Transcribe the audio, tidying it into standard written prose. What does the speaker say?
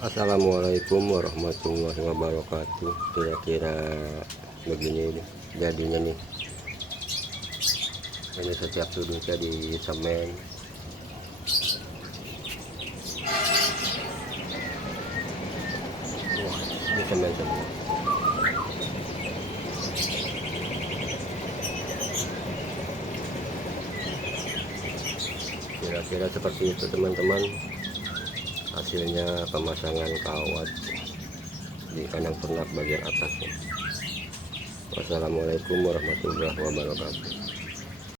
Assalamualaikum warahmatullahi wabarakatuh. Kira-kira begini nih jadinya nih. Ini setiap sudutnya di semen. Wah, di semen semua. Kira-kira seperti itu teman-teman, hasilnya pemasangan kawat di kandang ternak bagian atasnya. Wassalamualaikum warahmatullahi wabarakatuh.